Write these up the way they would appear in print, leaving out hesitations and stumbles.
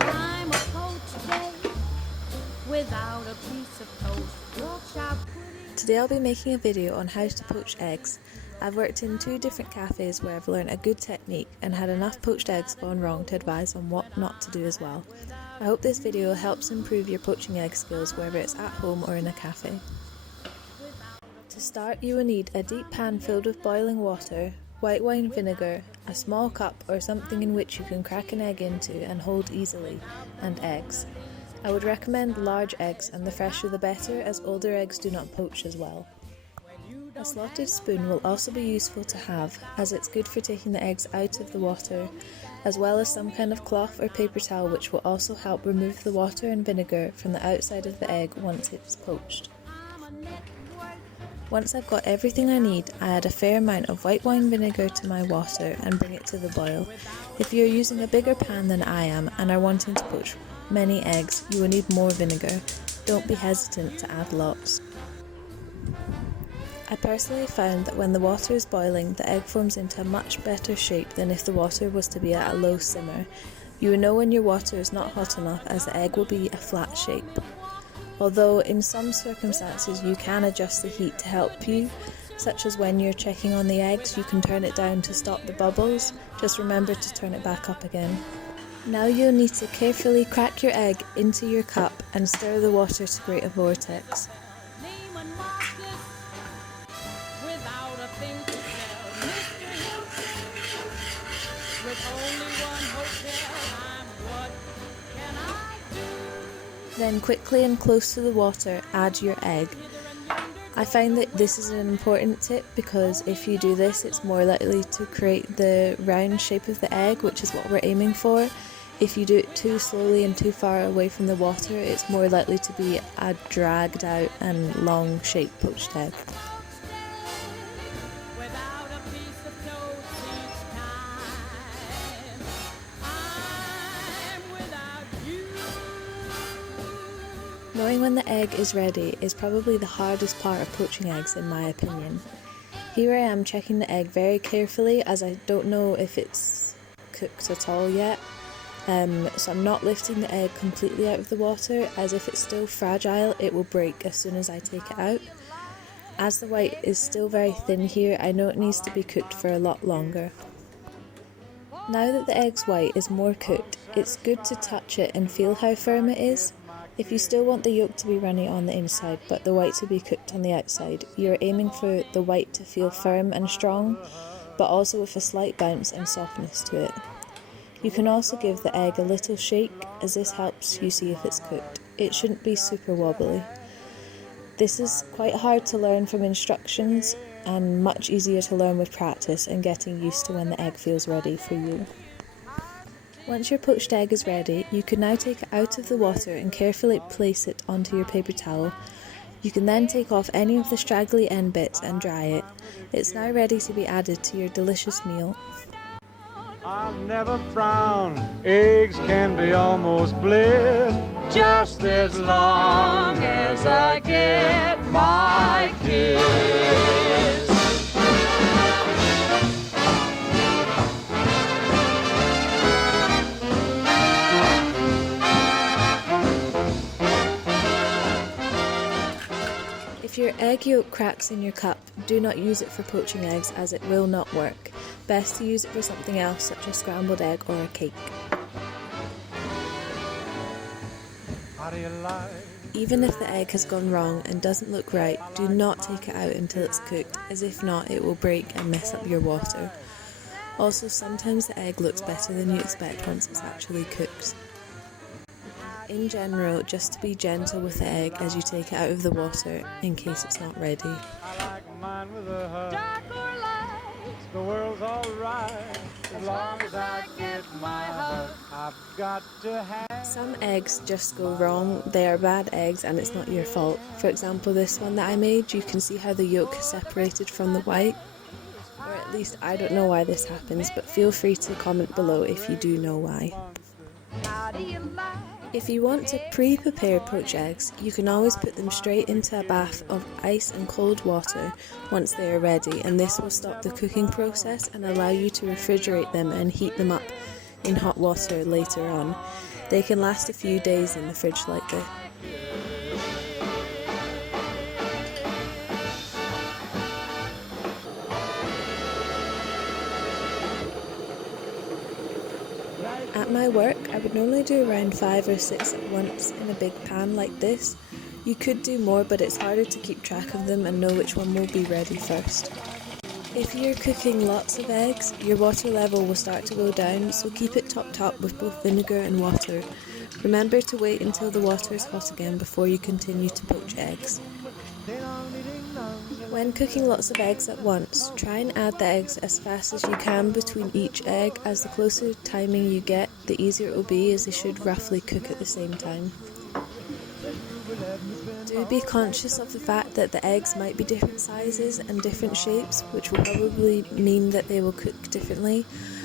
I'm a poached egg without a piece of toast. Yorkshire pudding. Today I'll be making a video on how to poach eggs. I've worked in 2 different cafes where I've learned a good technique and had enough poached eggs gone wrong to advise on what not to do as well. I hope this video helps improve your poaching egg skills whether it's at home or in a cafe. To start, you will need a deep pan filled with boiling water, white wine vinegar, a small cup or something in which you can crack an egg into and hold easily, and eggs. I would recommend large eggs, and the fresher the better, as older eggs do not poach as well. A slotted spoon will also be useful to have, as it's good for taking the eggs out of the water, as well as some kind of cloth or paper towel which will also help remove the water and vinegar from the outside of the egg once it's poached. Once I've got everything I need, I add a fair amount of white wine vinegar to my water and bring it to the boil. If you're using a bigger pan than I am and are wanting to poach many eggs, you will need more vinegar. Don't be hesitant to add lots. I personally found that when the water is boiling, the egg forms into a much better shape than if the water was to be at a low simmer. You will know when your water is not hot enough, as the egg will be a flat shape. Although in some circumstances you can adjust the heat to help you, such as when you're checking on the eggs, you can turn it down to stop the bubbles. Just remember to turn it back up again. Now you'll need to carefully crack your egg into your cup and stir the water to create a vortex. Then quickly and close to the water, add your egg. I find that this is an important tip because if you do this, it's more likely to create the round shape of the egg, which is what we're aiming for. If you do it too slowly and too far away from the water, it's more likely to be a dragged out and long shaped poached egg. Knowing when the egg is ready is probably the hardest part of poaching eggs in my opinion. Here I am checking the egg very carefully as I don't know if it's cooked at all yet. So I'm not lifting the egg completely out of the water, as if it's still fragile it will break as soon as I take it out. As the white is still very thin here, I know it needs to be cooked for a lot longer. Now that the egg's white is more cooked, it's good to touch it and feel how firm it is. If you still want the yolk to be runny on the inside but the white to be cooked on the outside, you're aiming for the white to feel firm and strong, but also with a slight bounce and softness to it. You can also give the egg a little shake, as this helps you see if it's cooked. It shouldn't be super wobbly. This is quite hard to learn from instructions and much easier to learn with practice and getting used to when the egg feels ready for you. Once your poached egg is ready, you can now take it out of the water and carefully place it onto your paper towel. You can then take off any of the straggly end bits and dry it. It's now ready to be added to your delicious meal. I'll never frown, eggs can be almost bliss, just as long as I get my kiss. If your egg yolk cracks in your cup, do not use it for poaching eggs, as it will not work. Best to use it for something else, such as scrambled egg or a cake. Even if the egg has gone wrong and doesn't look right, do not take it out until it's cooked, as if not it will break and mess up your water. Also, sometimes the egg looks better than you expect once it's actually cooked. In general, just to be gentle with the egg as you take it out of the water in case it's not ready. I like mine with a hug. Dark or light, the world's alright as long as I get my hug. I've got to have. Some eggs just go wrong. They are bad eggs and it's not your fault. For example, this one that I made, you can see how the yolk is separated from the white. Or at least I don't know why this happens, but feel free to comment below if you do know why. If you want to pre-prepare poached eggs, you can always put them straight into a bath of ice and cold water once they are ready, and this will stop the cooking process and allow you to refrigerate them and heat them up in hot water later on. They can last a few days in the fridge like this. At my work, I would normally do around 5 or 6 at once in a big pan like this. You could do more, but it's harder to keep track of them and know which one will be ready first. If you're cooking lots of eggs, your water level will start to go down, so keep it topped up with both vinegar and water. Remember to wait until the water is hot again before you continue to poach eggs. When cooking lots of eggs at once, try and add the eggs as fast as you can between each egg, as the closer timing you get, the easier it will be, as they should roughly cook at the same time. Do be conscious of the fact that the eggs might be different sizes and different shapes, which will probably mean that they will cook differently.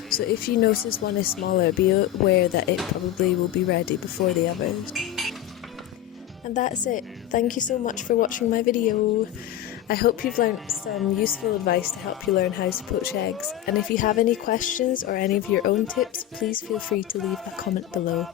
So if you notice one is smaller, be aware that it probably will be ready before the others. And that's it. Thank you so much for watching my video. I hope you've learnt some useful advice to help you learn how to poach eggs, and if you have any questions or any of your own tips, please feel free to leave a comment below.